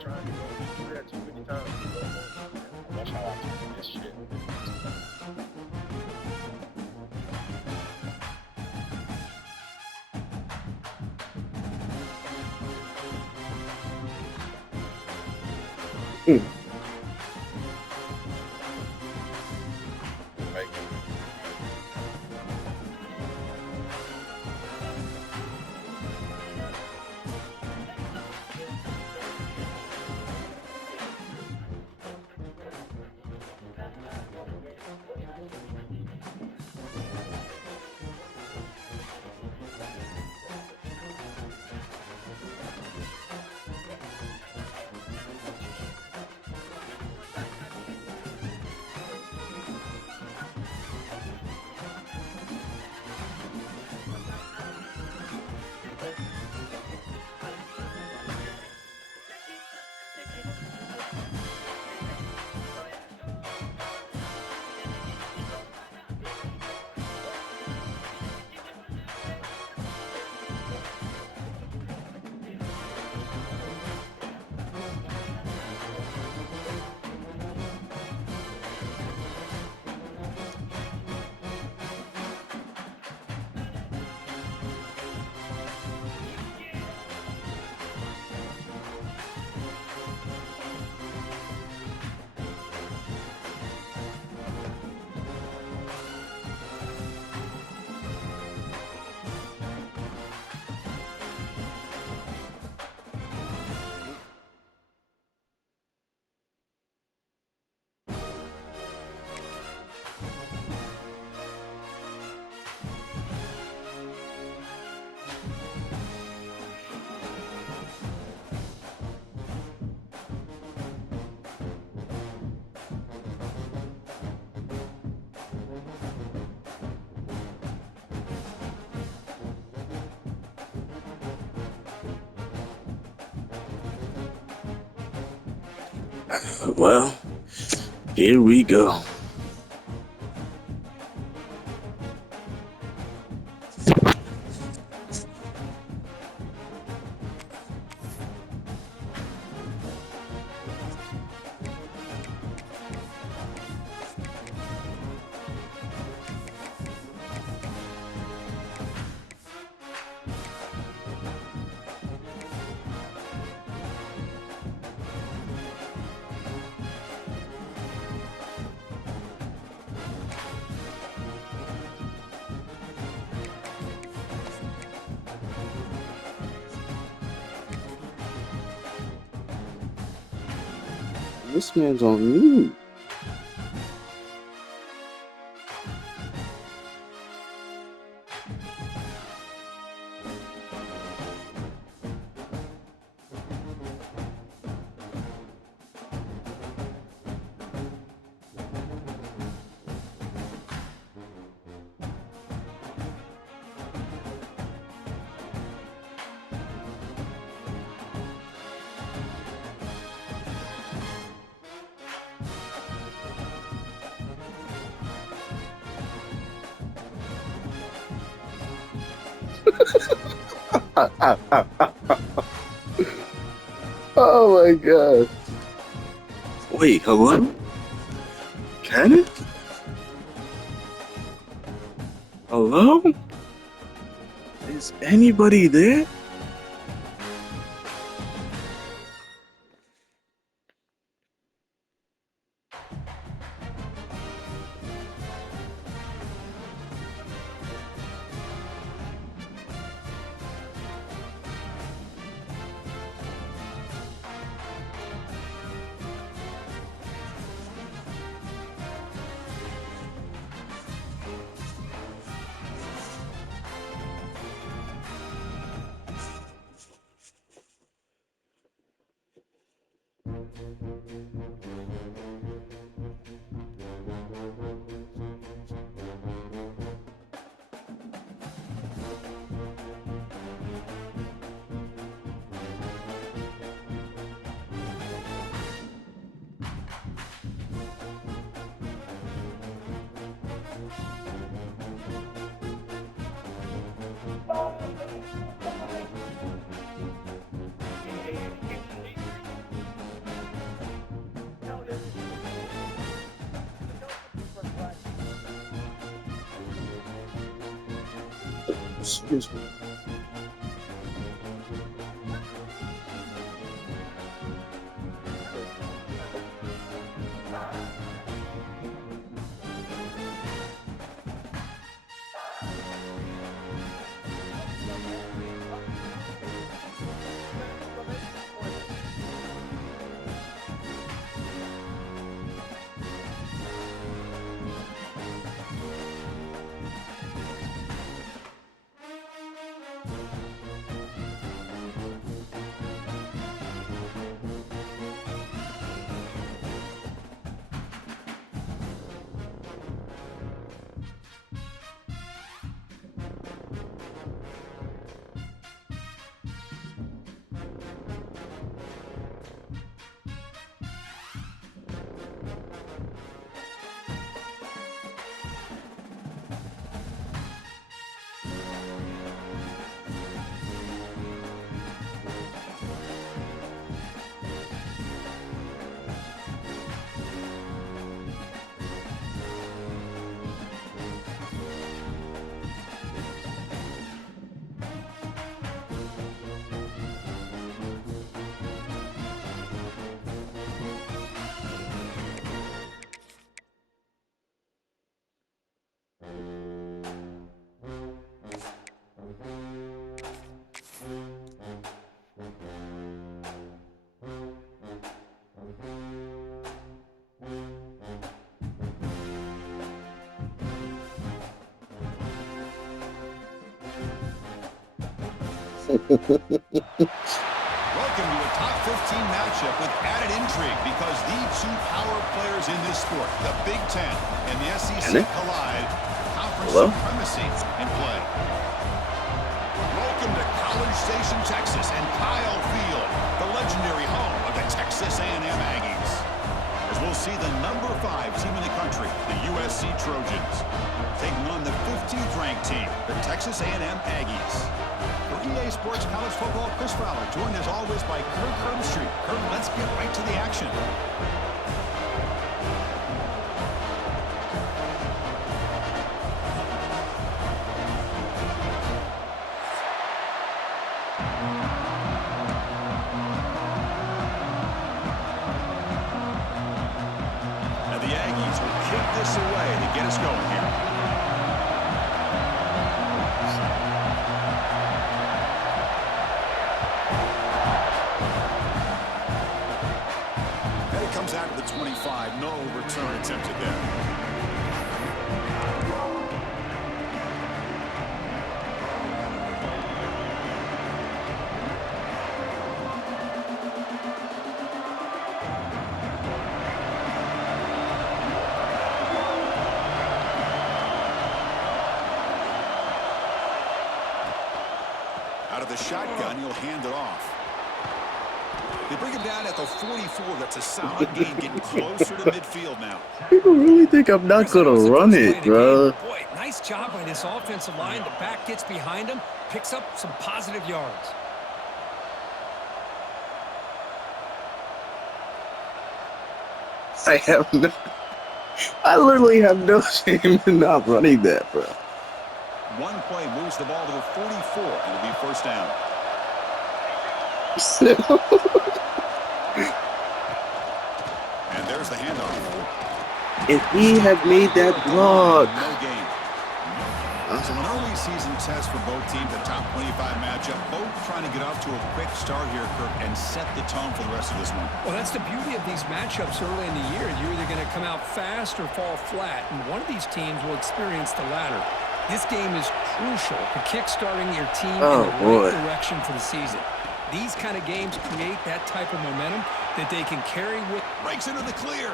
trying to do that too many times. Watch how I do this shit. Mm. Like, Well, here we go. This man's on mute. Oh my god. Wait, hello? Kenneth? Hello? Is anybody there? Excuse me. Welcome to a top 15 matchup with added intrigue because the two power players in this sport, the Big Ten and the SEC, collide. Conference supremacy in play. Welcome to College Station, Texas, and Kyle Field, the legendary home of the Texas A&M Aggies. As we'll see the number 5 team in the country, the USC Trojans, taking on the 15th ranked team, the Texas A&M Aggies. For EA Sports College Football, Chris Fowler, joined as always by Kirk Herbstreit. Kirk, let's get right to the action. And the Aggies will kick this away to get us going here. Comes out of the 25, no return attempted there. Out of the shotgun, he'll hand it off. They bring him down at the 44. That's a solid gain, getting closer to midfield now. People really think I'm not gonna run it, bro. Boy, nice job by this offensive line. The back gets behind him, picks up some positive yards. I literally have no shame in not running that, bro. One play moves the ball to the 44. It'll be first down. And there's the handoff. If he had made that block. No gain. So an early season test for both teams, a top 25 matchup. Both trying to get off to a quick start here, Kirk, and set the tone for the rest of this one. Well, that's the beauty of these matchups early in the year. You're either going to come out fast or fall flat, and one of these teams will experience the latter. This game is crucial to kick-starting your team in the right direction for the season. These kind of games create that type of momentum that they can carry with. Breaks into the clear.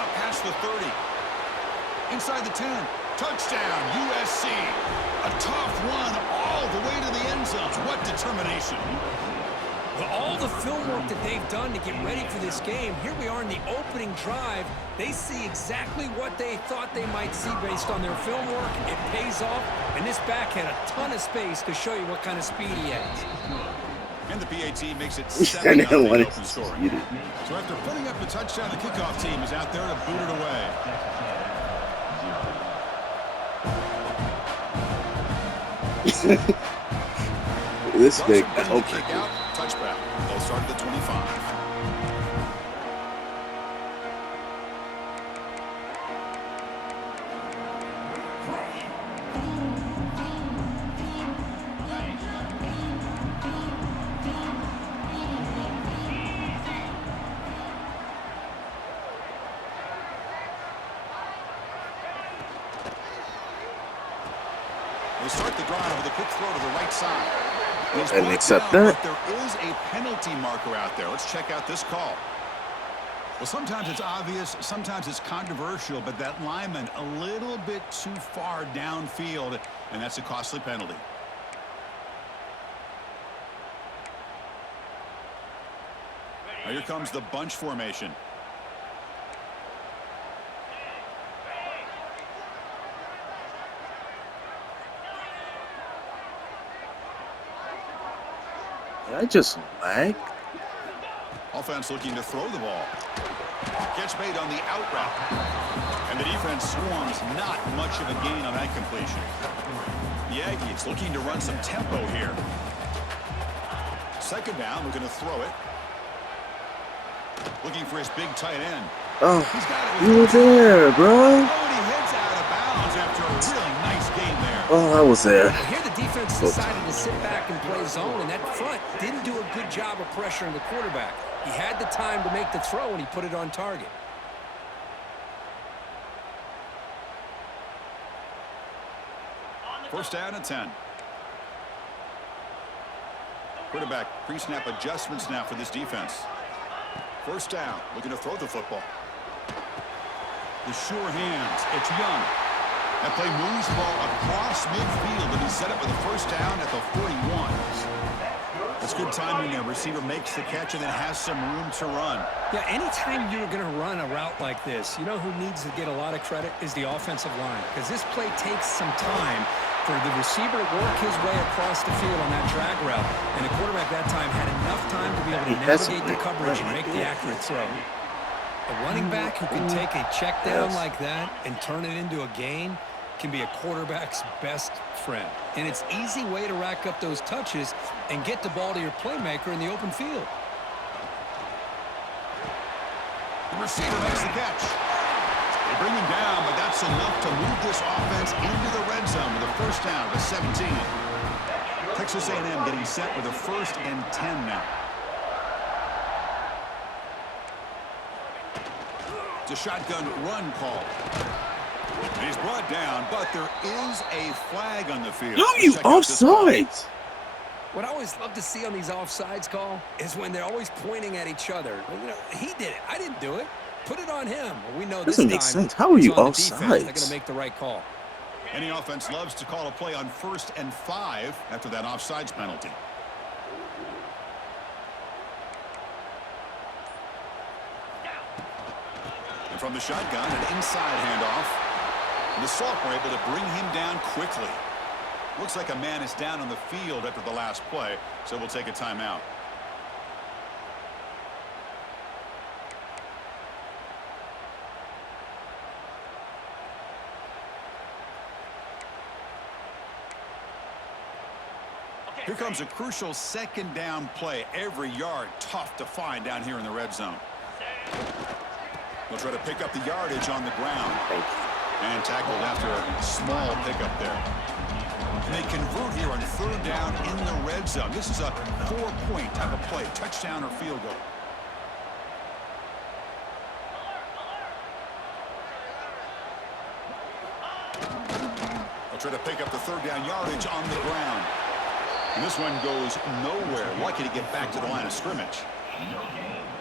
Out past the 30. Inside the 10. Touchdown, USC. A tough one all the way to the end zone. What determination. With all the film work that they've done to get ready for this game, here we are in the opening drive. They see exactly what they thought they might see based on their film work. It pays off, and this back had a ton of space to show you what kind of speed he has. And the PAT makes it 7-0 open scoring. So after putting up the touchdown, the kickoff team is out there to boot it away. This big. Kick Okay. out, touchback. They'll start at the 25. They start the drive with a quick throw to the right side. And accept down, that. but there is a penalty marker out there. Let's check out this call. Well, sometimes it's obvious, sometimes it's controversial, but that lineman a little bit too far downfield, and that's a costly penalty. Now here comes the bunch formation. I just lag. Offense looking to throw the ball. Catch made on the out route. And the defense swarms not much of a gain on that completion. The Aggies looking to run some tempo here. Second down, looking to throw it. Looking for his big tight end. Oh, He's got it. you were there, bro. Oh, and he heads out of bounds after a really nice gain there. Oh, I was there. Well, here the defense decided to sit back and play zone, and that front didn't do a good job of pressuring the quarterback. He had the time to make the throw, and he put it on target. First down and 10. Quarterback pre-snap adjustments now for this defense. First down, looking to throw the football. The sure hands, it's Young. That play moves the ball across midfield, and he's set up with a first down at the 41. That's good timing there. Receiver makes the catch and then has some room to run. Yeah, anytime you're going to run a route like this, you know who needs to get a lot of credit is the offensive line, because this play takes some time for the receiver to work his way across the field on that drag route, and the quarterback that time had enough time to be able to navigate the coverage and make the accurate throw. A running back who can take a check down like that and turn it into a gain can be a quarterback's best friend. And it's an easy way to rack up those touches and get the ball to your playmaker in the open field. The receiver makes the catch. They bring him down, but that's enough to move this offense into the red zone with a first down to 17. Texas A&M getting set with a 1st and 10 now. It's a shotgun run call. And he's brought down, but there is a flag on the field. No, you offsides. What I always love to see on these offsides call is when they're always pointing at each other. You know, he did it. I didn't do it. Put it on him. Well, we know Doesn't this make time sense. How are you it's on the defense. They're going to offsides? make the right call. Any offense loves to call a play on 1st and 5 after that offsides penalty. And from the shotgun, an inside handoff. And the Salk were able to bring him down quickly. Looks like a man is down on the field after the last play, so we'll take a timeout. Here comes a crucial second down play. Every yard tough to find down here in the red zone. We'll try to pick up the yardage on the ground. And tackled after a small pickup there. And they convert here on 3rd down in the red zone. This is a 4-point type of play, touchdown or field goal. They'll try to pick up the 3rd down yardage on the ground. And this one goes nowhere. Lucky to get back to the line of scrimmage.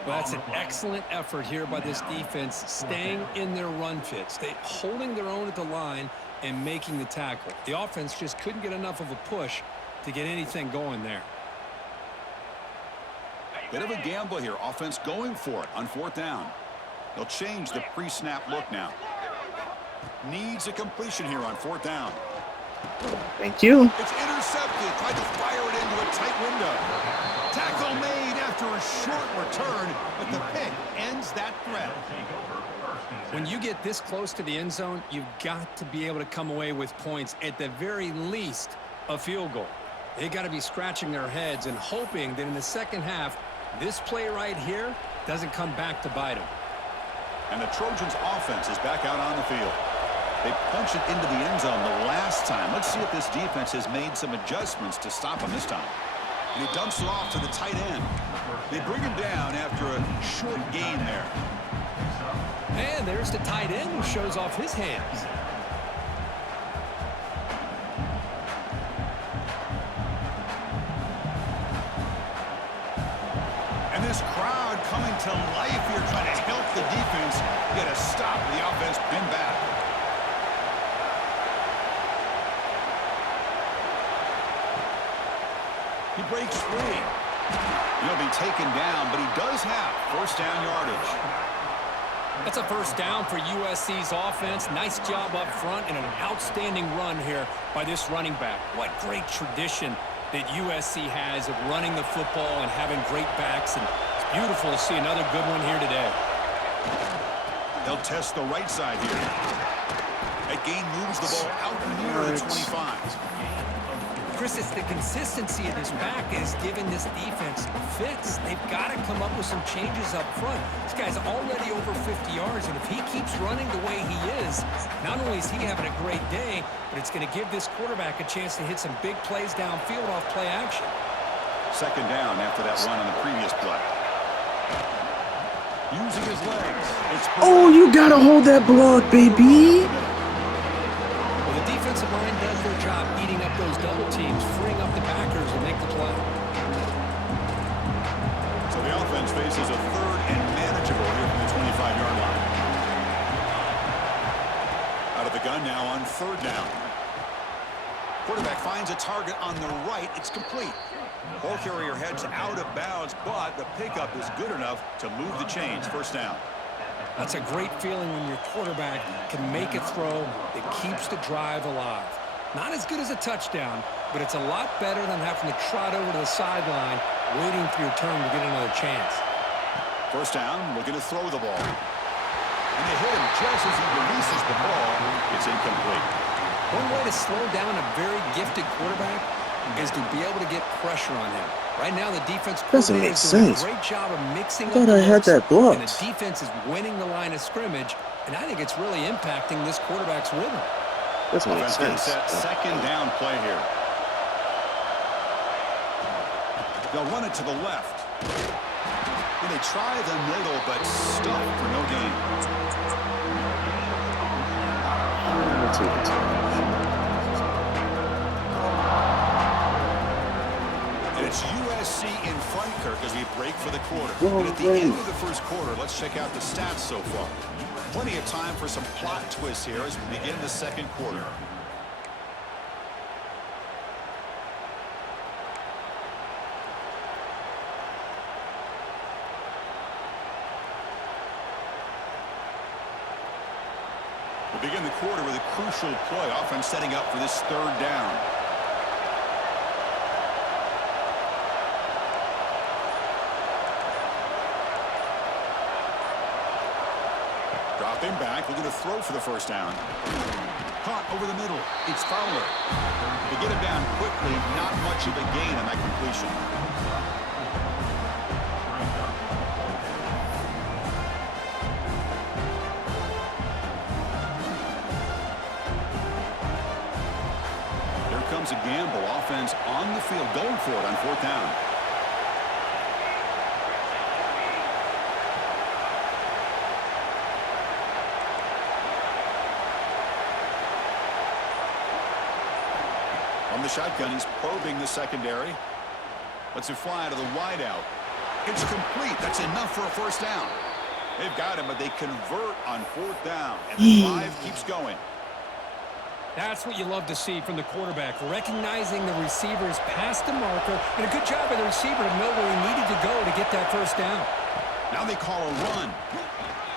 Well, that's an excellent effort here by this defense, staying in their run fits, holding their own at the line and making the tackle. The offense just couldn't get enough of a push to get anything going there. Bit of a gamble here. Offense going for it on 4th down. They'll change the pre-snap look now. Needs a completion here on 4th down. Thank you. It's intercepted. Tried to fire it into a tight window. Tackle made after a short return, but the pick ends that threat. When you get this close to the end zone, you've got to be able to come away with points. At the very least, a field goal. They got to be scratching their heads and hoping that in the second half, this play right here doesn't come back to bite them. And the Trojans offense is back out on the field. They punched it into the end zone the last time. Let's see if this defense has made some adjustments to stop him this time. And he dumps it off to the tight end. They bring him down after a short gain there. And there's the tight end who shows off his hands. And this crowd coming to life here, trying to help the defense get a stop. The offense pinned back. He breaks free. He'll be taken down, but he does have first down yardage. That's a first down for USC's offense. Nice job up front and an outstanding run here by this running back. What great tradition that USC has of running the football and having great backs. And it's beautiful to see another good one here today. They'll test the right side here. That gain moves the ball out near the 25. Chris, it's the consistency of this back is giving this defense fits. They've got to come up with some changes up front. This guy's already over 50 yards, and if he keeps running the way he is, not only is he having a great day, but it's going to give this quarterback a chance to hit some big plays downfield off play action. Second down after that run on the previous play. Using his legs. Oh, you got to hold that block, baby. Well, the defensive line does their job eating up those double teams, freeing up the backers to make the play. So the offense faces a third and manageable here from the 25-yard line. Out of the gun now on third down. Quarterback finds a target on the right. It's complete. Ball carrier heads out of bounds, but the pickup is good enough to move the chains. First down. That's a great feeling when your quarterback can make a throw that keeps the drive alive. Not as good as a touchdown, but it's a lot better than having to trot over to the sideline, waiting for your turn to get another chance. First down, looking to throw the ball. And they hit him just as he releases the ball. It's incomplete. One way to slow down a very gifted quarterback is to be able to get pressure on him. Right now, the defense doesn't make sense. A great job of mixing up I thought I had that blocked. And the defense is winning the line of scrimmage, and I think it's really impacting this quarterback's rhythm. Doesn't make sense. Set second down play here. They'll run it to the left. And they try the middle, but stuck for no gain. And it's USC in front, Kirk, as we break for the quarter. And at the end of the first quarter, let's check out the stats so far. Plenty of time for some plot twists here as we begin the second quarter. We begin the quarter with a crucial play. Offense setting up for this third down. Dropping back, looking to throw for the first down. Caught over the middle. It's Fowler. They get him down quickly. Not much of a gain on that completion. Here comes a gamble. Offense on the field, going for it on fourth down. On the shotgun, he's probing the secondary. Lets it fly to the wideout. It's complete. That's enough for a first down. They've got him, but they convert on fourth down. And the drive keeps going. That's what you love to see from the quarterback, recognizing the receivers past the marker, and a good job by the receiver to know where he needed to go to get that first down. Now they call a run.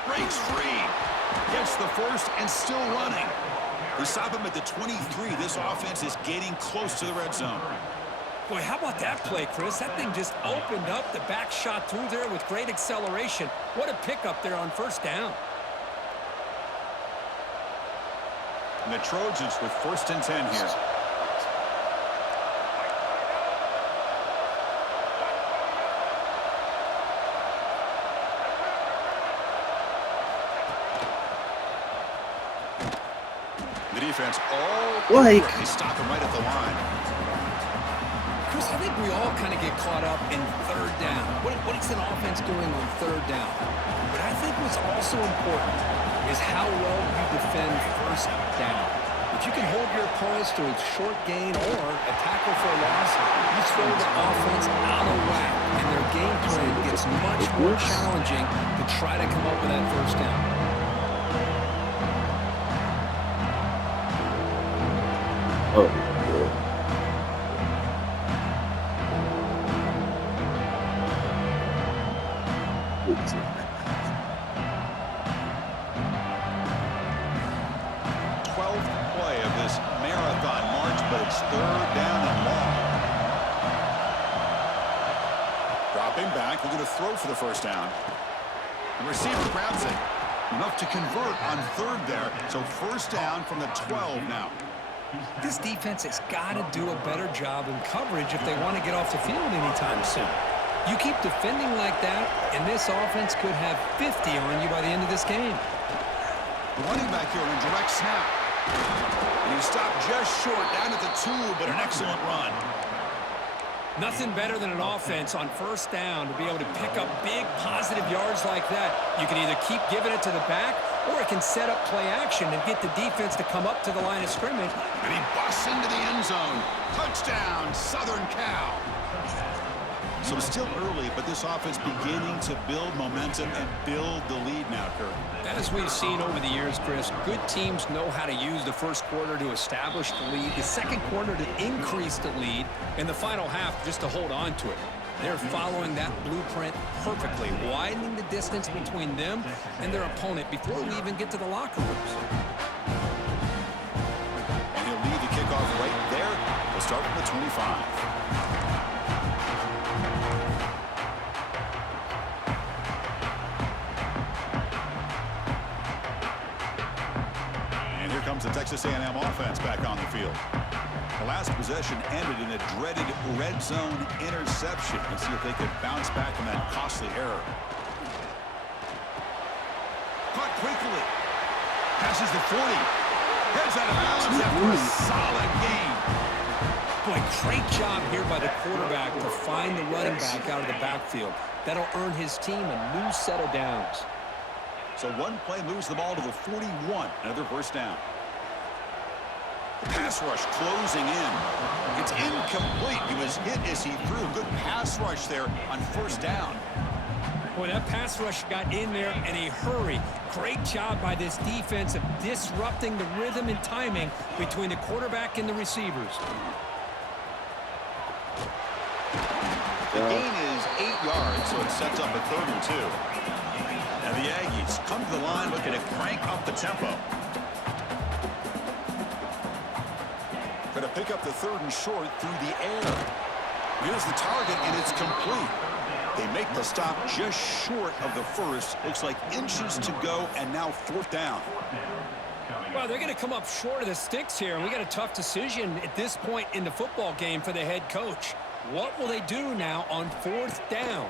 Breaks free. Gets the first and still running. They stop him at the 23. This offense is getting close to the red zone. Boy, how about that play, Chris? That thing just opened up. The back shot through there with great acceleration. What a pickup there on first down. And the Trojans with first and 10 here. defense all Like, over it. They stop him right at the line. Chris, I think we all kind of get caught up in third down. What is an offense doing on third down? But I think what's also important is how well you defend first down. If you can hold your opponents to a short gain or a tackle for a loss, you throw the offense out of whack, and their game plan gets much more challenging to try to come up with that first down. oh, 12th play of this marathon march, but it's third down and long. Dropping back, looking to throw for the first down. The receiver grabs it. Enough to convert on third there. So first down from the 12 now. This defense has got to do a better job in coverage if they want to get off the field anytime soon. You keep defending like that, and this offense could have 50 on you by the end of this game. Running back here on a direct snap. And he stopped just short, down at the 2, but an excellent run. Nothing better than an offense on first down to be able to pick up big positive yards like that. You can either keep giving it to the back, or it can set up play action and get the defense to come up to the line of scrimmage. And he busts into the end zone. Touchdown, Southern Cal. So it's still early, but this offense beginning to build momentum and build the lead now, Kirk. As we've seen over the years, Chris, good teams know how to use the first quarter to establish the lead, the second quarter to increase the lead, and the final half just to hold on to it. They're following that blueprint perfectly, widening the distance between them and their opponent before we even get to the locker rooms. And he'll lead the kickoff right there. We'll start from the 25. The Texas A&M offense back on the field. The last possession ended in a dreaded red zone interception. Let's see if they could bounce back from that costly error. Caught quickly. Passes the 40. Heads out of bounds after a solid gain. Boy, great job here by the quarterback to find the running back out of the backfield. That'll earn his team a new set of downs. So one play moves the ball to the 41. Another first down. The pass rush closing in. It's incomplete. He was hit as he threw. Good pass rush there on first down. Boy, that pass rush got in there in a hurry. Great job by this defense of disrupting the rhythm and timing between the quarterback and the receivers. The gain is 8 yards, so it sets up a 3rd and 2. And the Aggies come to the line looking to crank up the tempo. Going to pick up the 3rd and short through the air. Here's the target, and it's complete. They make the stop just short of the first. Looks like inches to go, and now 4th down. Well, they're going to come up short of the sticks here, and we got a tough decision at this point in the football game for the head coach. What will they do now on 4th down?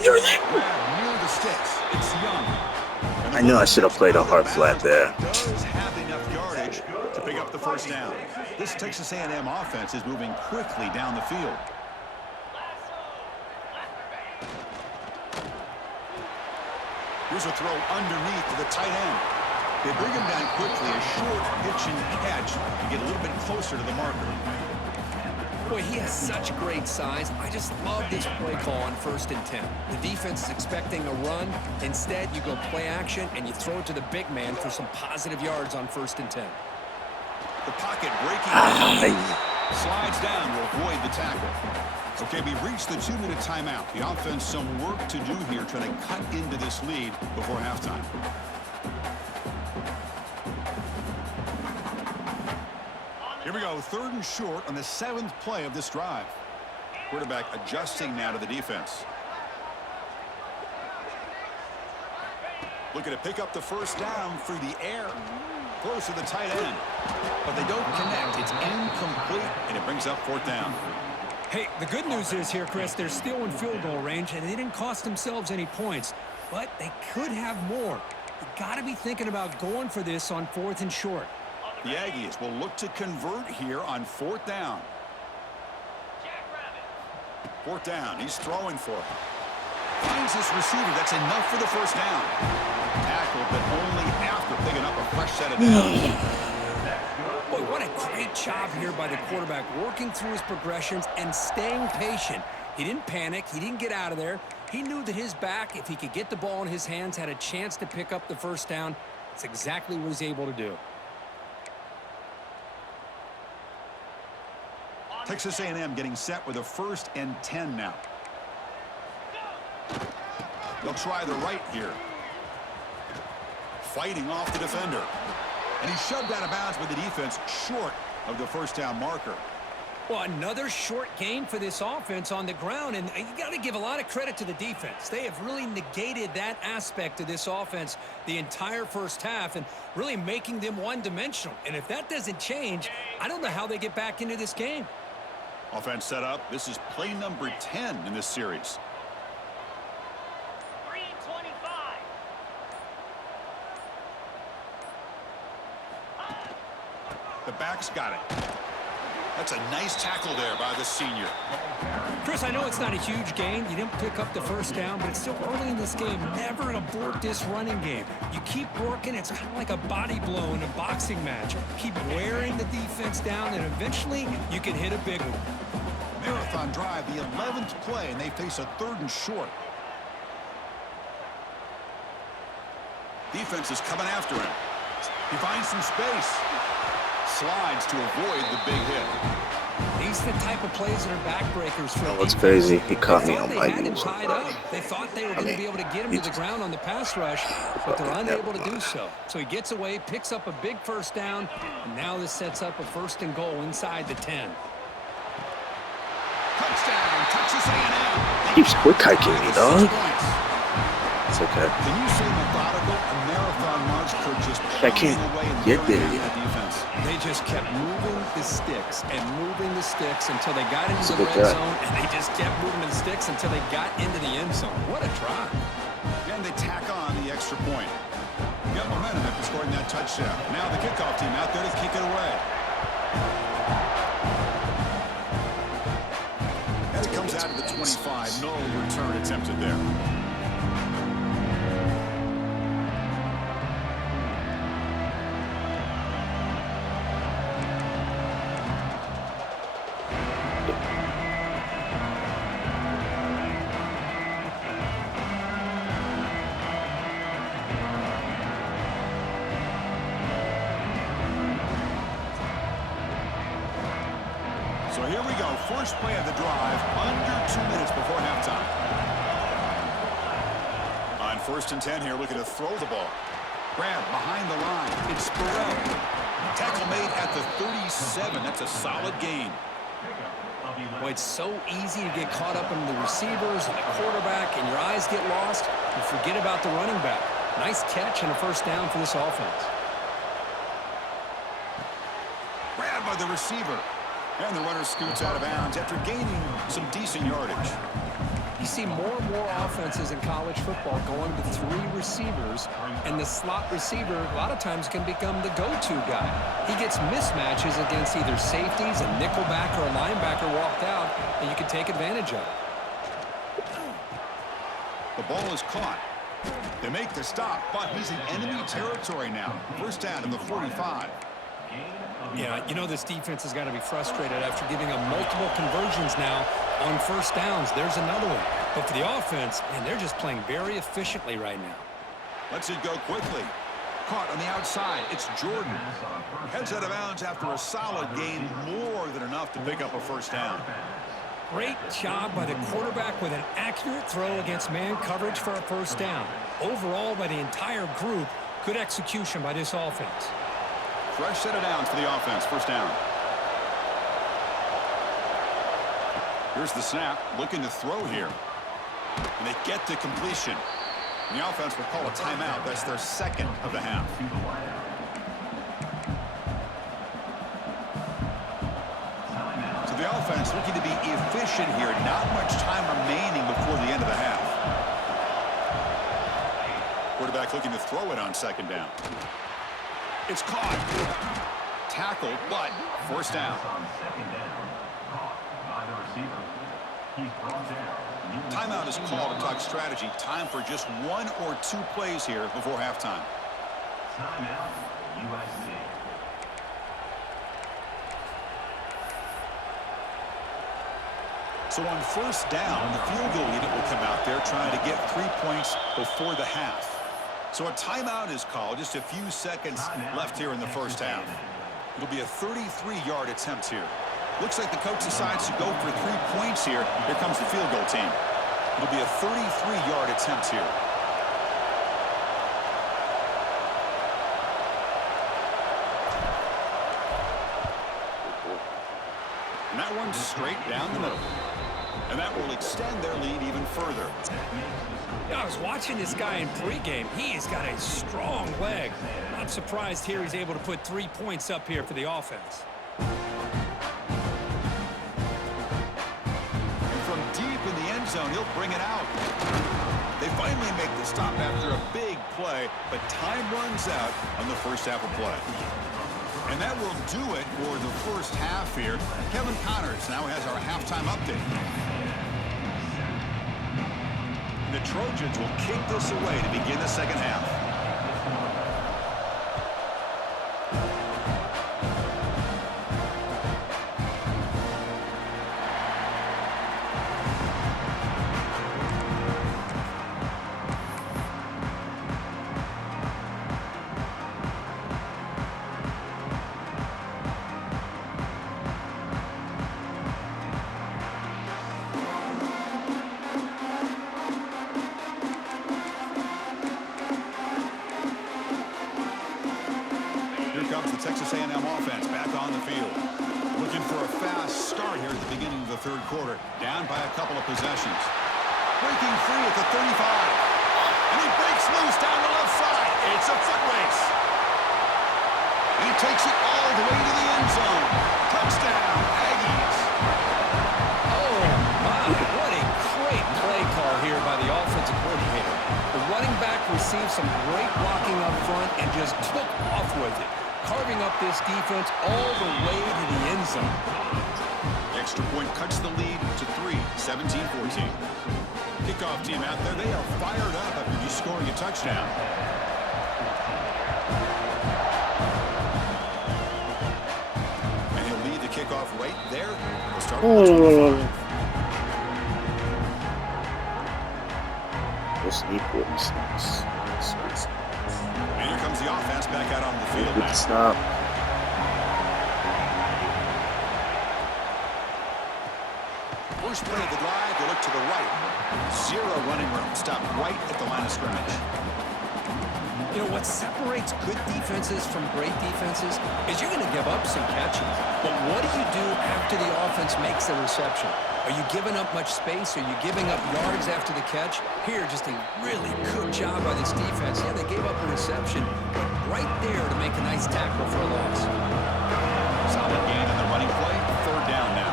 Near the sticks. It's Young. I knew I should have played a hard flat there. Does have enough yardage to pick up the first down. This Texas A&M offense is moving quickly down the field. Here's a throw underneath to the tight end. They bring him down quickly, a short pitch and catch to get a little bit closer to the marker. Boy, he has such great size. I just love this play call on 1st and 10. The defense is expecting a run. Instead, you go play action, and you throw it to the big man for some positive yards on 1st and 10. The pocket breaking. Slides down to avoid the tackle. Okay, we reached the 2-minute timeout. The offense some work to do here, trying to cut into this lead before halftime. Here we go, 3rd and short on the 7th play of this drive. Quarterback adjusting now to the defense. Looking to pick up the first down through the air. Close to the tight end. But they don't connect. It's incomplete, and it brings up 4th down. Hey, the good news is here, Chris, they're still in field goal range, and they didn't cost themselves any points. But they could have more. You got to be thinking about going for this on 4th and short. The Aggies will look to convert here on 4th down. 4th down. He's throwing for it. Finds this receiver. That's enough for the first down. Tackle, but only after picking up a fresh set of downs. Boy, what a great job here by the quarterback, working through his progressions and staying patient. He didn't panic. He didn't get out of there. He knew that his back, if he could get the ball in his hands, had a chance to pick up the first down. That's exactly what he's able to do. Texas A&M getting set with a 1st and 10 now. They'll try the right here. Fighting off the defender. And he's shoved out of bounds with the defense short of the first down marker. Well, another short gain for this offense on the ground, and you got to give a lot of credit to the defense. They have really negated that aspect of this offense the entire first half and really making them one-dimensional. And if that doesn't change, I don't know how they get back into this game. Offense set up. This is play number 10 in this series. The back's got it. That's a nice tackle there by the senior. Chris, I know it's not a huge gain. You didn't pick up the first down, but it's still early in this game. Never abort this running game. You keep working. It's kind of like a body blow in a boxing match. Keep wearing the defense down, and eventually you can hit a big one. Marathon drive, the 11th play, and they face a 3rd and short. Defense is coming after him. He finds some space. Slides to avoid the big hit. These are the type of plays that are backbreakers for What's crazy? He caught me on my knees. They thought they were going to be able to get him to the ground on the pass rush, but they're unable to do so. So he gets away, picks up a big first down, and now this sets up a 1st and goal inside the 10. Touchdown, Texas A&M. Keeps quick hiking me, dog. It's okay. Can you say methodical? A marathon march for just I can't get there yet. yet. Defense. They just kept moving the sticks and moving the sticks until they got into the red guy. zone, and they just kept moving the sticks until they got into the end zone. What a drive. And they tack on the extra point. Got momentum after scoring that touchdown. Now the kickoff team out there to kick it away. As it comes out of the 25, no return attempted there. So here we go. First play of the drive, under 2 minutes before halftime. On 1st and 10 here, looking to throw the ball. Grab behind the line. It's Burrell. Tackle made at the 37. That's a solid gain. Boy, it's so easy to get caught up in the receivers and the quarterback, and your eyes get lost. You forget about the running back. Nice catch and a first down for this offense. Grabbed by the receiver. And the runner scoots out of bounds after gaining some decent yardage. You see more and more offenses in college football going to 3 receivers, and the slot receiver a lot of times can become the go-to guy. He gets mismatches against either safeties, a nickelback, or a linebacker walked out, and you can take advantage of it. The ball is caught. They make the stop, but he's in enemy territory now. First down in the 45. Yeah, you know this defense has got to be frustrated after giving up multiple conversions now on first downs. There's another one. But for the offense, man, they're just playing very efficiently right now. Lets it go quickly. Caught on the outside. It's Jordan. Heads out of bounds after a solid gain, more than enough to pick up a first down. Great job by the quarterback with an accurate throw against man coverage for a first down. Overall, by the entire group, good execution by this offense. Fresh set of downs for the offense. First down. Here's the snap. Looking to throw here. And they get the completion. And the offense will call a timeout. That's their 2nd of the half. So the offense looking to be efficient here. Not much time remaining before the end of the half. Quarterback quarterback looking to throw it on second down. It's caught. Tackled, but forced down. Timeout is called to talk strategy. Time for just 1 or 2 plays here before halftime. Timeout, USC. So on first down, the field goal unit will come out there trying to get 3 points before the half. So a timeout is called. Just a few seconds left here in the first half. It'll be a 33-yard attempt here. Looks like the coach decides to go for 3 points here. Here comes the field goal team. It'll be a 33-yard attempt here. And that one's straight down the middle. And that will extend their lead even further. I was watching this guy in pregame. He has got a strong leg. Not surprised here he's able to put 3 points up here for the offense. And from deep in the end zone, he'll bring it out. They finally make the stop after a big play, but time runs out on the first half of play. And that will do it for the first half here. Kevin Connors now has our halftime update. The Trojans will kick this away to begin the second half. Texas A&M offense back on the field. Looking for a fast start here at the beginning of the third quarter. Down by a couple of possessions. Breaking free at the 35. And he breaks loose down the left side. It's a foot race. He takes it all the way to the end zone. Touchdown, Aggies. Oh, my. What a great play call here by the offensive coordinator. The running back received some great blocking up front and just took off with it, carving up this defense all the way to the end zone. Extra point cuts the lead to 3, 17-14. Kickoff team out there, they are fired up after just scoring a touchdown. And he'll lead the kickoff right there. We'll start with the 25. Just equals. And here comes the offense back out on the field now. Stop. First play of the drive, they look to the right. 0 running room. Stop right at the line of scrimmage. You know, what separates good defenses from great defenses is you're going to give up some catches. But what do you do after the offense makes the reception? Are you giving up much space? Are you giving up yards after the catch? Here, just a really good job by this defense. Yeah, they gave up a reception, but right there to make a nice tackle for a loss. Solid gain in the running play. Third down now.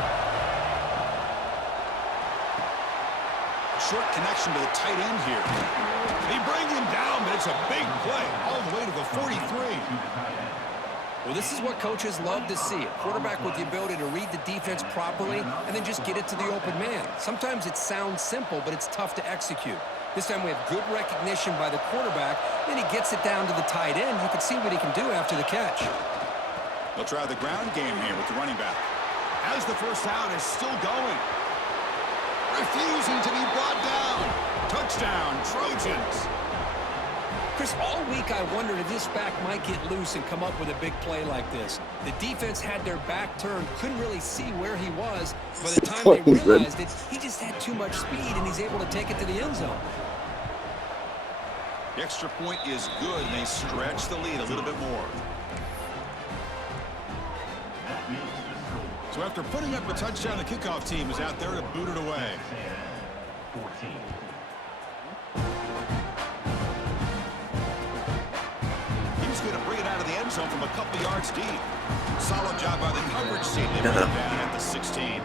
Short connection to the tight end here. They bring him down, but it's a big play all the way to the 43. Well, this is what coaches love to see. A quarterback with the ability to read the defense properly and then just get it to the open man. Sometimes it sounds simple, but it's tough to execute. This time we have good recognition by the quarterback. Then he gets it down to the tight end. You can see what he can do after the catch. They'll try the ground game here with the running back. As the first down is still going. Refusing to be brought down. Touchdown, Trojans. Chris, all week I wondered if this back might get loose and come up with a big play like this. The defense had their back turned, couldn't really see where he was. By the time they realized it, he just had too much speed, and he's able to take it to the end zone. The extra point is good, and they stretch the lead a little bit more. So after putting up a touchdown, the kickoff team is out there to boot it away. 14. He's going to bring it out of the end zone from a couple yards deep. Solid job by the coverage team. They bring it down at the 16.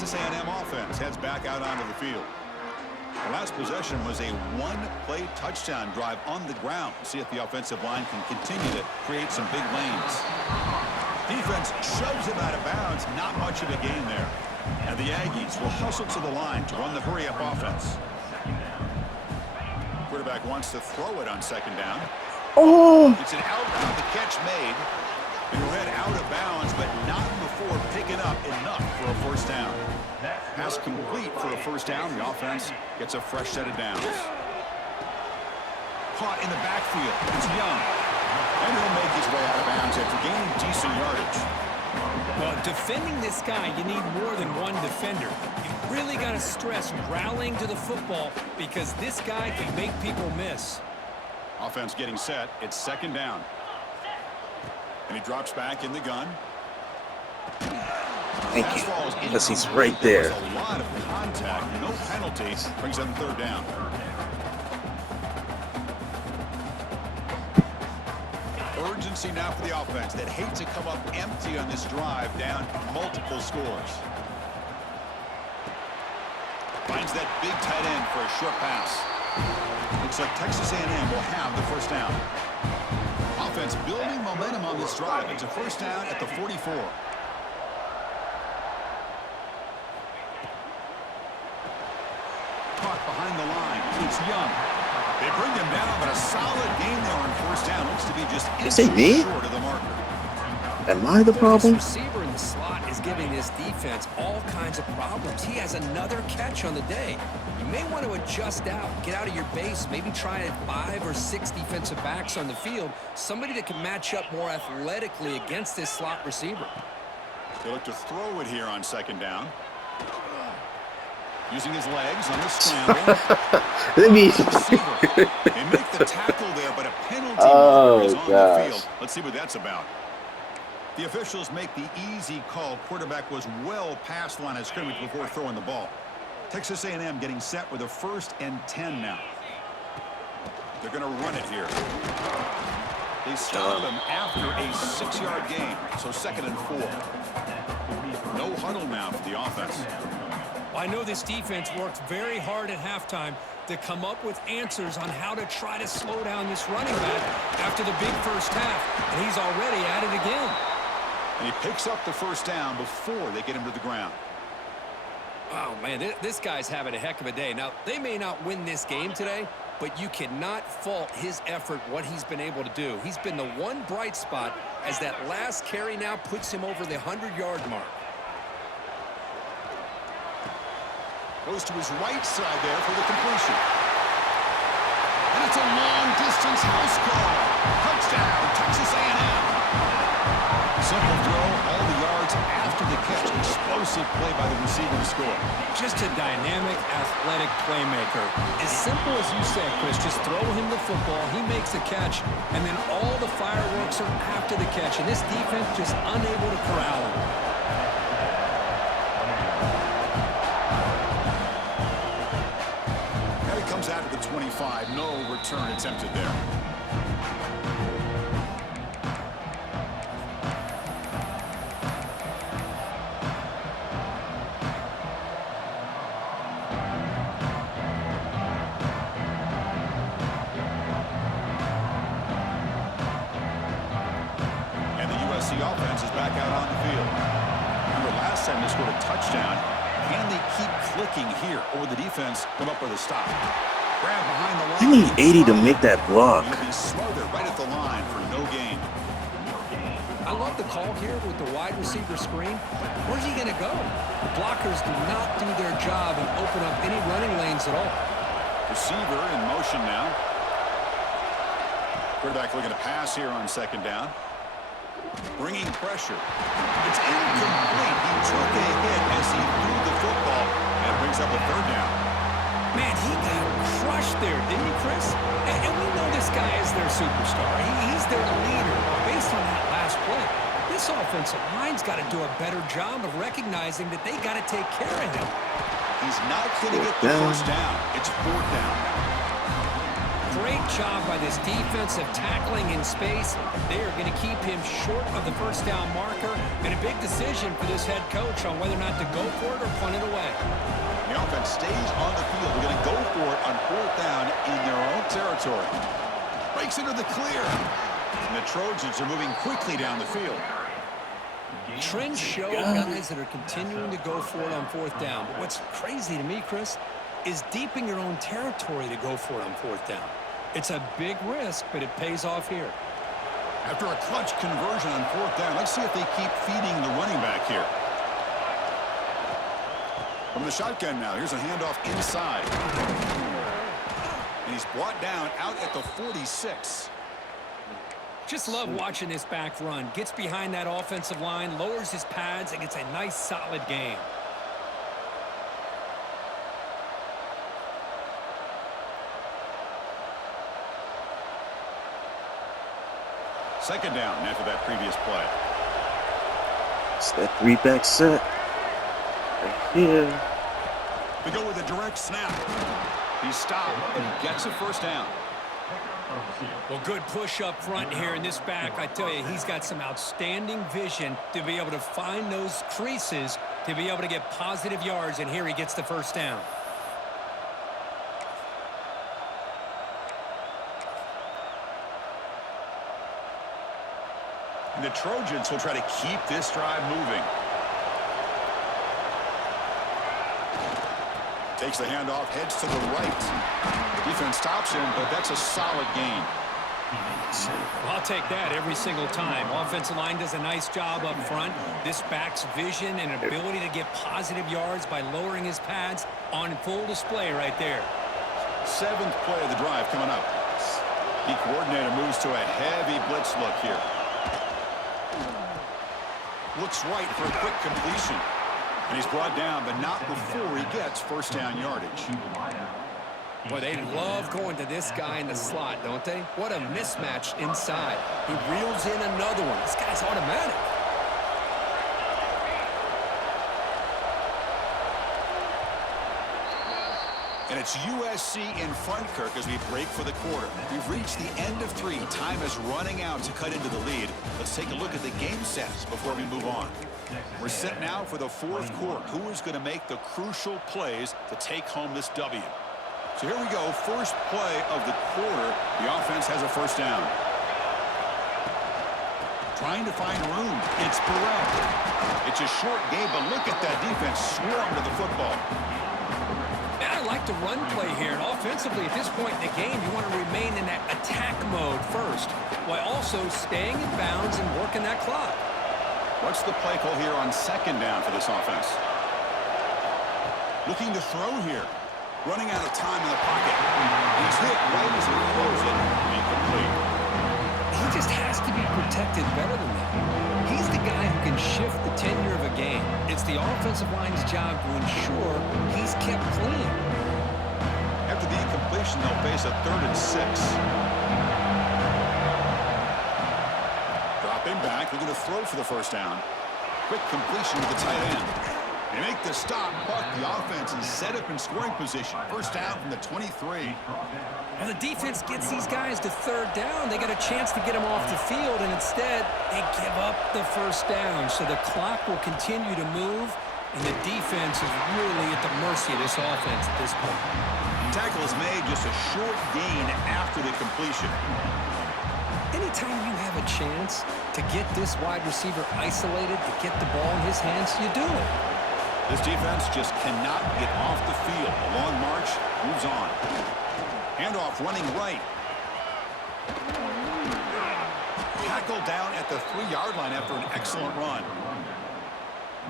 Texas A&M offense heads back out onto the field. The last possession was a one-play touchdown drive on the ground. See if the offensive line can continue to create some big lanes. Defense shoves him out of bounds. Not much of a gain there. And the Aggies will hustle to the line to run the hurry-up offense. Quarterback wants to throw it on second down. Oh! It's an outbound. The catch made. It will head out of bounds, but not before picking up enough for a first down. Pass complete for a first down. The offense gets a fresh set of downs. Caught in the backfield. It's Young. And he'll make his way out of bounds after gaining decent yardage. Well, defending this guy, you need more than one defender. You really got to stress rallying to the football because this guy can make people miss. Offense getting set. It's second down. And he drops back in the gun. Thank you. Because he's right there. A lot of contact, no penalty. Brings up third down. Urgency now for the offense that hate to come up empty on this drive, down multiple scores. Finds that big tight end for a short pass. Looks like Texas A&M will have the first down. Offense building momentum on this drive. It's a first down at the 44. Caught behind the line. It's Young. They bring him down, but a solid game there on first down. Looks to be just inches short of the marker. Am I the problem? This receiver in the slot is giving this defense all kinds of problems. He has another catch on the day. You may want to adjust out, get out of your base, maybe try 5 or 6 defensive backs on the field, somebody that can match up more athletically against this slot receiver. They look to throw it here on second down. Using his legs on the scramble. Let me. They make the tackle there, but a penalty marker is on the field. Let's see what that's about. The officials make the easy call. Quarterback was well past line of scrimmage before throwing the ball. Texas A&M getting set with a 1st and 10 now. They're going to run it here. They stop him after a 6-yard gain, so 2nd and 4. No huddle now for the offense. I know this defense worked very hard at halftime to come up with answers on how to try to slow down this running back after the big first half, and he's already at it again. And he picks up the first down before they get him to the ground. Wow, man, this guy's having a heck of a day. Now, they may not win this game today, but you cannot fault his effort, what he's been able to do. He's been the one bright spot as that last carry now puts him over the 100-yard mark. Goes to his right side there for the completion. And it's a long-distance house call. Touchdown, Texas A&M. Simple throw, all the yards after the catch. Explosive play by the receiver to score. Just a dynamic, athletic playmaker. As simple as you say, Chris, just throw him the football, he makes the catch, and then all the fireworks are after the catch. And this defense just unable to corral him. Out of the 25, no return attempted there. And the USC offense is back out on the field. Remember last time they scored a touchdown. Can they keep clicking here, or will the defense come up with a stop? Grab behind the line. I need 80 to make that block. He'll be smothered right at the line for no gain. I love the call here with the wide receiver screen. Where's he going to go? The blockers do not do their job and open up any running lanes at all. Receiver in motion now. Quarterback looking to pass here on second down. Bringing pressure. It's incomplete. He took a hit as he threw the football. And it brings up a third down. Man, he got crushed there, didn't he, Chris? And we know this guy is their superstar. He's their leader. But based on that last play, this offensive line's got to do a better job of recognizing that they got to take care of him. He's not going to get the first down. It's 4th down. Great job by this defensive tackling in space. They are going to keep him short of the first down marker, and a big decision for this head coach on whether or not to go for it or punt it away. The offense stays on the field. They're going to go for it on 4th down in their own territory. Breaks into the clear. And the Trojans are moving quickly down the field. Trends show guys that are continuing to go for it on 4th down. But what's crazy to me, Chris, is deep in your own territory to go for it on 4th down. It's a big risk, but it pays off here. After a clutch conversion on 4th down, let's see if they keep feeding the running back here. From the shotgun now, here's a handoff inside. And he's brought down out at the 46. Just love watching this back run. Gets behind that offensive line, lowers his pads, and gets a nice, solid gain. Second down after that previous play. It's that 3-back set. Right here. We go with a direct snap. He's stopped, and he gets a first down. Well, good push up front here in this back. I tell you, he's got some outstanding vision to be able to find those creases, to be able to get positive yards, and here he gets the first down. And the Trojans will try to keep this drive moving. Takes the handoff, heads to the right. Defense stops him, but that's a solid gain. I'll take that every single time. Offensive line does a nice job up front. This back's vision and ability to get positive yards by lowering his pads on full display right there. 7th play of the drive coming up. The coordinator moves to a heavy blitz look here. Looks right for a quick completion. And he's brought down, but not before he gets first down yardage. Boy, they love going to this guy in the slot, don't they? What a mismatch inside. He reels in another one. This guy's automatic. And it's USC in front, Kirk, as we break for the quarter. We've reached the end of 3. Time is running out to cut into the lead. Let's take a look at the game stats before we move on. We're set now for the 4th quarter. Who is going to make the crucial plays to take home this W? So here we go. First play of the quarter. The offense has a first down. Trying to find room. It's Burrell. It's a short game, but look at that defense swarm to the football. I like the run play here. And offensively, at this point in the game, you want to remain in that attack mode first, while also staying in bounds and working that clock. What's the play call here on second down for this offense? Looking to throw here. Running out of time in the pocket. He's hit right as he throws it. Incomplete. He just has to be protected better than that. He's the guy who can shift the tenure of a game. It's the offensive line's job to ensure he's kept clean. After the incompletion, they'll face a 3rd and 6. Dropping back, looking to throw for the first down. Quick completion to the tight end. They make the stop, but the offense is set up in scoring position. First down from the 23. Well, the defense gets these guys to 3rd down. They got a chance to get them off the field, and instead, they give up the first down. So the clock will continue to move, and the defense is really at the mercy of this offense at this point. Tackle is made, just a short gain after the completion. Anytime you have a chance to get this wide receiver isolated, to get the ball in his hands, you do it. This defense just cannot get off the field. A long march moves on. Handoff running right. Tackled down at the 3-yard line after an excellent run.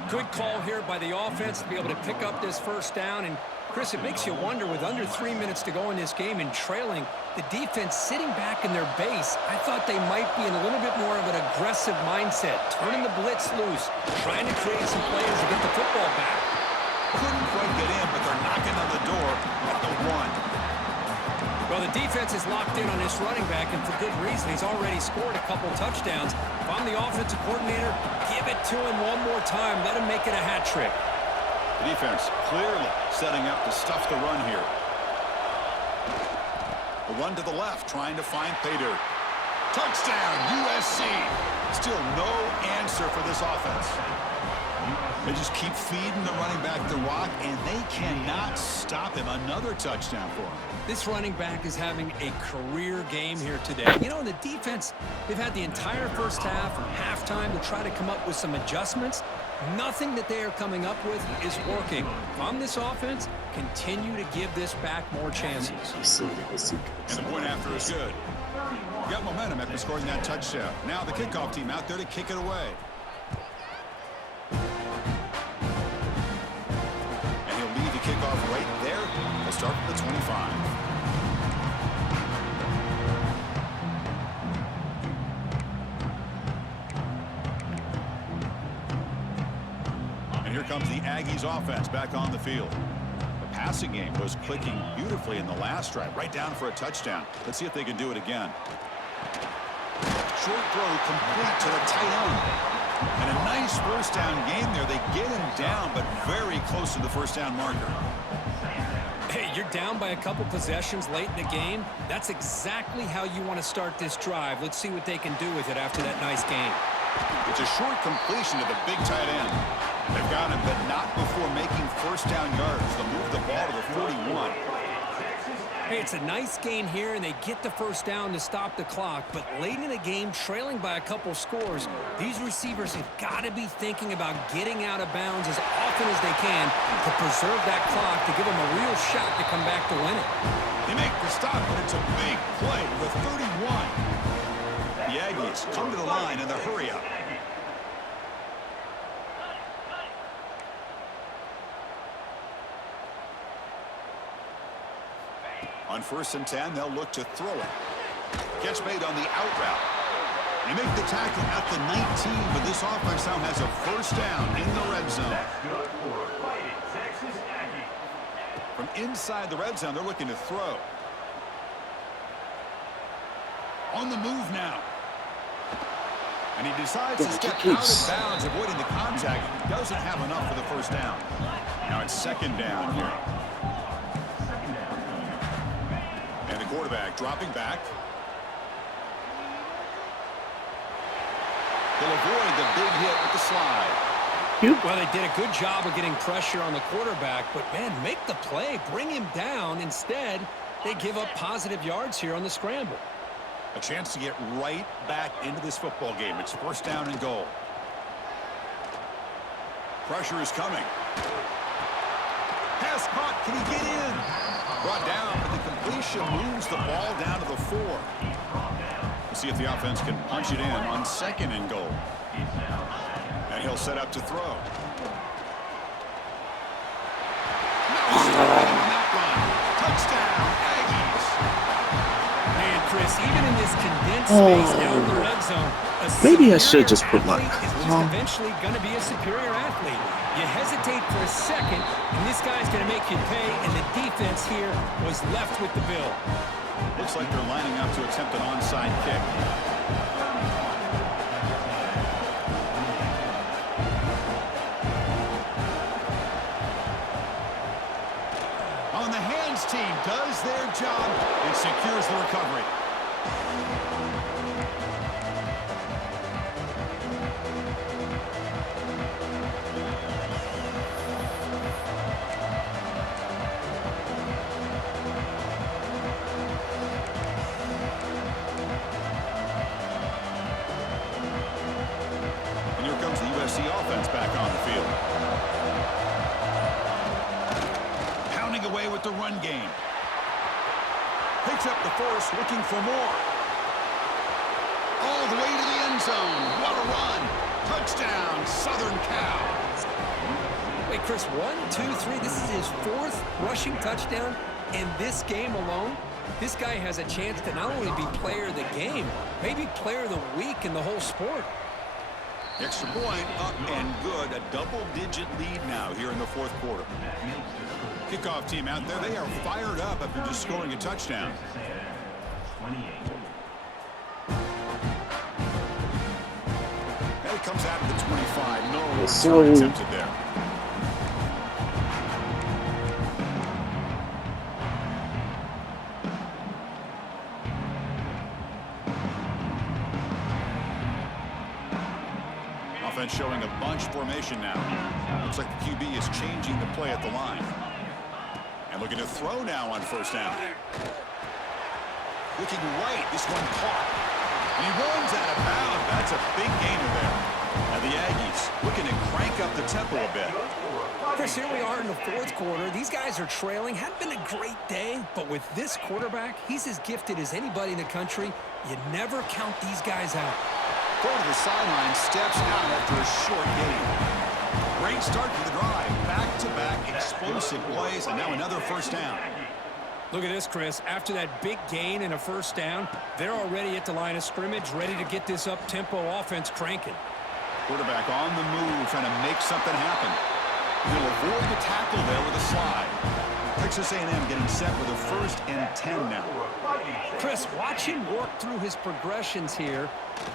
Good call here by the offense to be able to pick up this first down. And, Chris, it makes you wonder, with under 3 minutes to go in this game and trailing, the defense sitting back in their base, I thought they might be in a little bit more of an aggressive mindset, turning the blitz loose, trying to create some plays to get the football back. Couldn't quite get in, but they're knocking on the door at the 1. Well, the defense is locked in on this running back, and for good reason. He's already scored a couple touchdowns. If I'm the offensive coordinator, give it to him one more time. Let him make it a hat trick. The defense clearly setting up to stuff the run here. run to the left, trying to find pay dirt. Touchdown, USC. Still no answer for this offense. They just keep feeding the running back the rock, and they cannot stop him. Another touchdown for him. This running back is having a career game here today. You know, the defense, they've had the entire first half and halftime to try to come up with some adjustments. Nothing that they are coming up with is working. From this offense, continue to give this back more chances. And the point after is good. Got momentum after scoring that touchdown. Now the kickoff team out there to kick it away. And he'll leave the kickoff right there. They'll start at the 25. And here comes the Aggies offense back on the field. The passing game was clicking beautifully in the last drive, right down for a touchdown. Let's see if they can do it again. Short throw complete to the tight end. And a nice first down game there. They get him down, but very close to the first down marker. Hey, you're down by a couple possessions late in the game. That's exactly how you want to start this drive. Let's see what they can do with it after that nice game. It's a short completion to the big tight end. They've got him, but not before making first down yards. They'll move the ball to the 41. Hey, it's a nice gain here, and they get the first down to stop the clock. But late in the game, trailing by a couple scores, these receivers have got to be thinking about getting out of bounds as often as they can to preserve that clock, to give them a real shot to come back to win it. They make the stop, but it's a big play with 31. The Aggies come to the line in the hurry-up. On 1st and 10, they'll look to throw it. Gets made on the out route. They make the tackle at the 19, but this offense now has a first down in the red zone. From inside the red zone, they're looking to throw. On the move now. And he decides to step out of bounds, avoiding the contact. Doesn't have enough for the first down. Now it's 2nd down here. And the quarterback dropping back. He'll avoid the big hit with the slide. Well, they did a good job of getting pressure on the quarterback, but, man, make the play. Bring him down. Instead, they give up positive yards here on the scramble. A chance to get right back into this football game. It's 1st down and goal. Pressure is coming. Pass caught. Can he get in? Brought down, but the completion moves the ball down to the 4. We'll see if the offense can punch it in on 2nd and goal. And he'll set up to throw. Touchdown, Aggies. Man, Chris, even in this condensed space down in the red zone, maybe I should just put like, eventually going to be a superior athlete. You hesitate for a second, and this guy's going to make you pay, and the defense here was left with the bill. Looks like they're lining up to attempt an onside kick. On the hands team does their job and secures the recovery. And here comes the USC offense back on the field. Pounding away with the run game. Picks up the first, looking for more. All the way to the end zone. What a run. Touchdown, Southern Cal. Wait, Chris, 1, 2, 3. This is his 4th rushing touchdown in this game alone. This guy has a chance to not only be player of the game, maybe player of the week in the whole sport. Extra point up and good. A double-digit lead now here in the 4th quarter. Kickoff team out there. They are fired up after just scoring a touchdown. And it comes out of the 25. No return attempted there. offense showing a bunch formation now. Looks like the QB is changing the play at the line. And looking to throw now on first down. Looking right, this one caught. And he runs out of bounds. That's a big gainer there. Now the Aggies looking to crank up the tempo a bit. Chris, here we are in the fourth quarter. These guys are trailing. Hadn't been a great day, but with this quarterback, he's as gifted as anybody in the country. You never count these guys out. Throw to the sideline, steps out after a short gain. Great start to the drive. Back-to-back explosive plays, and now another first down. Look at this, Chris. After that big gain and a first down, they're already at the line of scrimmage, ready to get this up-tempo offense cranking. Quarterback on the move, trying to make something happen. He'll avoid the tackle there with a slide. Texas A&M getting set with a 1st and 10 now. Chris, watch him work through his progressions here.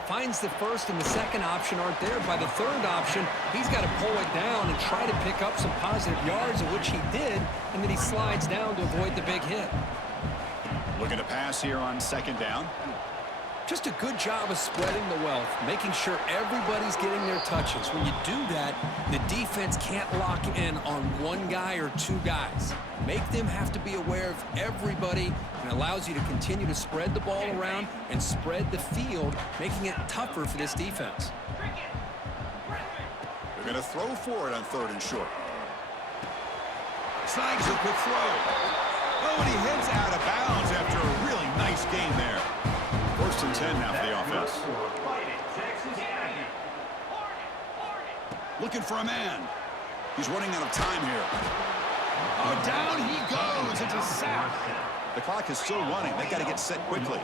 Finds the first and the second option aren't there. By the third option, he's got to pull it down and try to pick up some positive yards, of which he did, and then he slides down to avoid the big hit. Looking to pass here on 2nd down. Just a good job of spreading the wealth, making sure everybody's getting their touches. When you do that, the defense can't lock in on one guy or two guys. Make them have to be aware of everybody, and allows you to continue to spread the ball around and spread the field, making it tougher for this defense. They're going to throw for it on 3rd and short. Snags a quick throw. Oh, and he heads out of bounds after a really nice gain there. 1st and 10 now for the offense. Looking for a man. He's running out of time here. Oh, down he goes. It's a sack. The clock is still running. They got to get set quickly.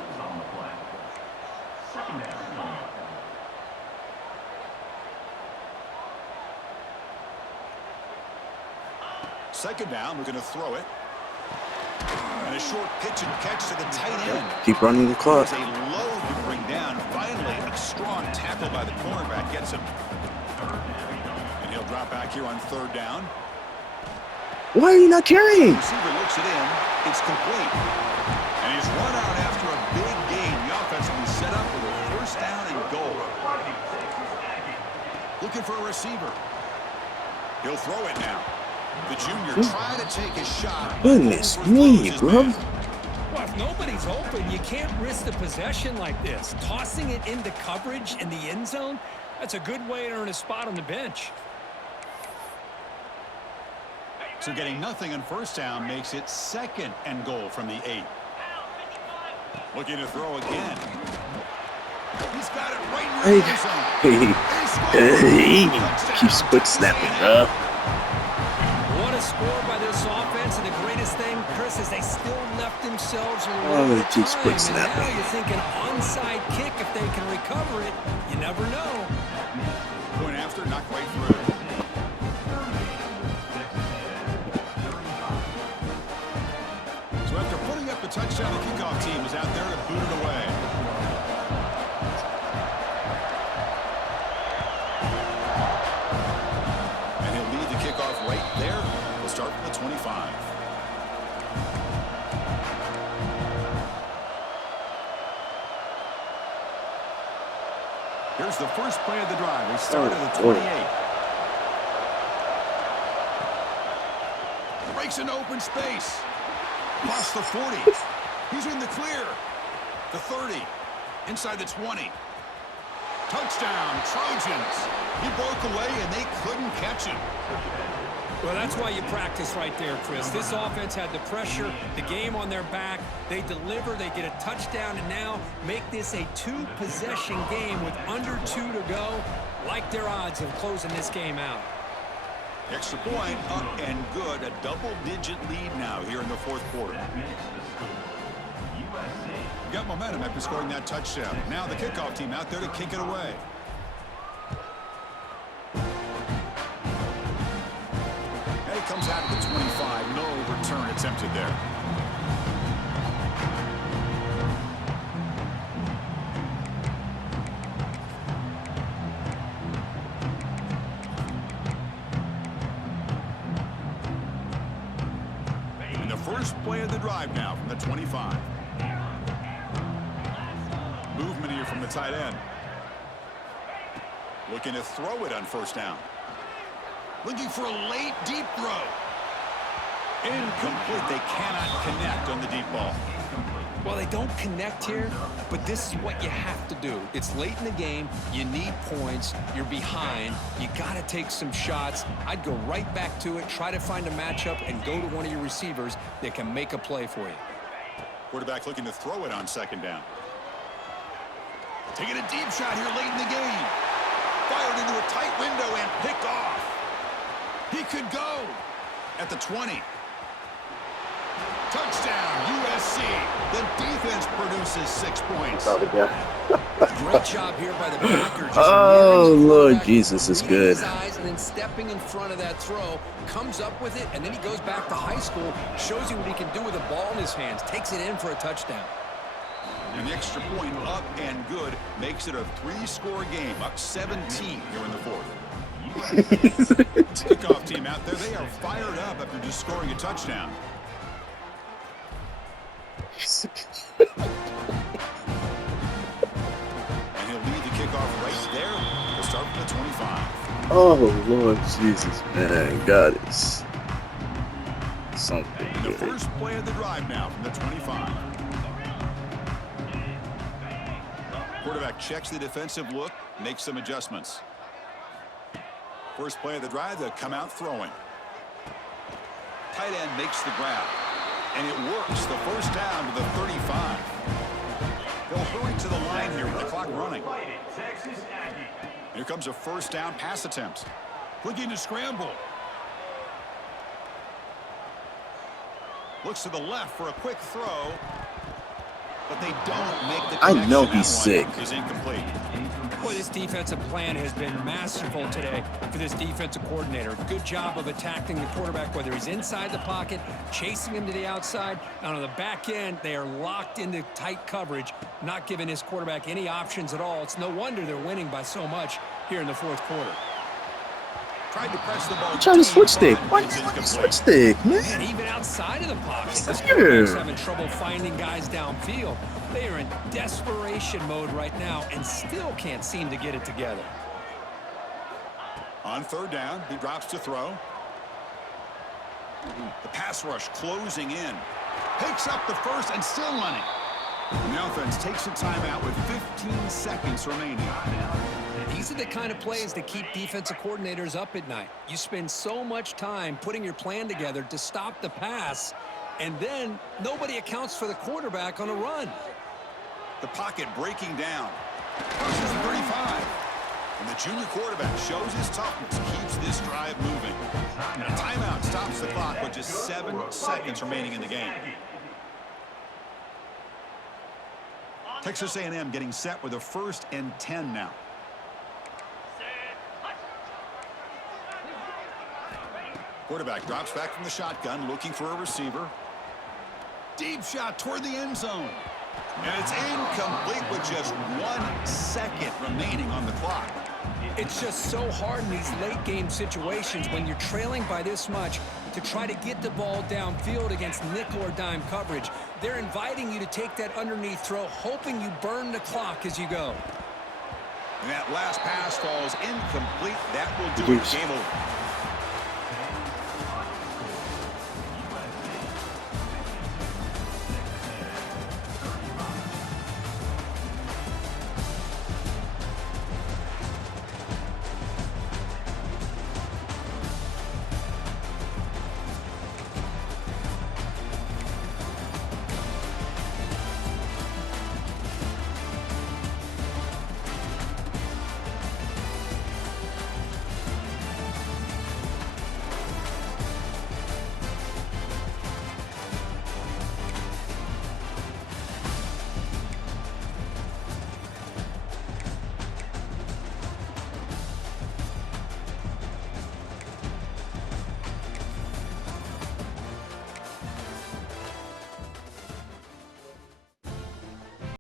Second down, we're going to throw it. And a short pitch and catch to the tight end. Keep running the clock. It's a load to bring down. Finally, a strong tackle by the cornerback gets him. And he'll drop back here on 3rd down. Why are you not carrying? The receiver looks it in. It's complete. And he's run out after a big gain. The offense will be set up with a 1st down and goal. Looking for a receiver. He'll throw it now. The junior trying to take a shot. Goodness me, bro. Well, if nobody's open, you can't risk the possession like this. Tossing it into coverage in the end zone, that's a good way to earn a spot on the bench. So getting nothing on 1st down makes it 2nd and goal from the 8. Looking to throw again. He's got it right in the end zone. He keeps quick snapping, bro. What a score by this offense, and the greatest thing, Chris, is they still left themselves a Oh, little he bit of keeps time. quick And snapping. now you're thinking onside kick if they can recover it. You never know. Going after, not quite through. So after putting up the touchdown, the kickoff team is out there to boot it away. And he'll lead the kickoff right there. We'll start from the 25. Here's the first play of the drive. We start at the 28. Breaks into open space. Across the 40. He's in the clear. The 30. Inside the 20. Touchdown, Trojans. He broke away, and they couldn't catch him. Well, that's why you practice right there, Chris. This offense had the pressure, the game on their back. They deliver, they get a touchdown, and now make this a 2-possession game with under 2 to go. Like their odds of closing this game out. Extra point, up and good. A double-digit lead now here in the 4th quarter. Got momentum after scoring that touchdown. Now the kickoff team out there to kick it away. And he comes out of the 25. No return attempted there. And the first play of the drive now from the 25. Movement here from the tight end. Looking to throw it on first down. Looking for a late deep throw. Incomplete. They cannot connect on the deep ball. Well, they don't connect here, but this is what you have to do. It's late in the game. You need points. You're behind. You got to take some shots. I'd go right back to it, try to find a matchup, and go to one of your receivers that can make a play for you. Quarterback looking to throw it on second down. Taking a deep shot here late in the game. Fired into a tight window and picked off. He could go at the 20. Touchdown, USC. The defense produces 6 points. Great job here by the backer. Oh, Lord Jesus is good. And then stepping in front of that throw, comes up with it, and then he goes back to high school, shows you what he can do with the ball in his hands, takes it in for a touchdown. And the extra point up and good makes it a 3-score game, up 17 here in the fourth. Kickoff team out there, they are fired up after just scoring a touchdown. And he'll lead the kickoff right there. He'll start from the 25. Oh, Lord Jesus, man. God is something The good. first play of the drive now from the 25. Quarterback checks the defensive look, makes some adjustments. First play of the drive, they'll come out throwing. Tight end makes the grab. And it works. The first down to the 35. They'll hurry to the line here with the clock running. Here comes a first down pass attempt. Looking to scramble. Looks to the left for a quick throw. But they don't make the connection. I know he's sick. Is incomplete. Boy, this defensive plan has been masterful today for this defensive coordinator. Good job of attacking the quarterback, whether he's inside the pocket, chasing him to the outside. And on the back end, they are locked into tight coverage, not giving his quarterback any options at all. It's no wonder they're winning by so much here in the fourth quarter. Tried to press the ball. Trying to switch stick. Why switch stick, man? And even outside of the pocket, this Yeah. quarterback's having trouble finding guys downfield. They are in desperation mode right now and still can't seem to get it together. On third down, he drops to throw. The pass rush closing in. Picks up the first and still running. And the offense takes a timeout with 15 seconds remaining. These are the kind of plays that keep defensive coordinators up at night. You spend so much time putting your plan together to stop the pass, and then nobody accounts for the quarterback on a run. The pocket breaking down. Crosses the 35. And the junior quarterback shows his toughness, keeps this drive moving. And a timeout stops the clock with just 7 seconds remaining in the game. Texas A&M getting set with a 1st and 10 now. Quarterback drops back from the shotgun, looking for a receiver. Deep shot toward the end zone. And it's incomplete with just 1 second remaining on the clock. It's just so hard in these late game situations when you're trailing by this much to try to get the ball downfield against nickel or dime coverage. They're inviting you to take that underneath throw, hoping you burn the clock as you go. And that last pass falls incomplete. That will do it. Game over.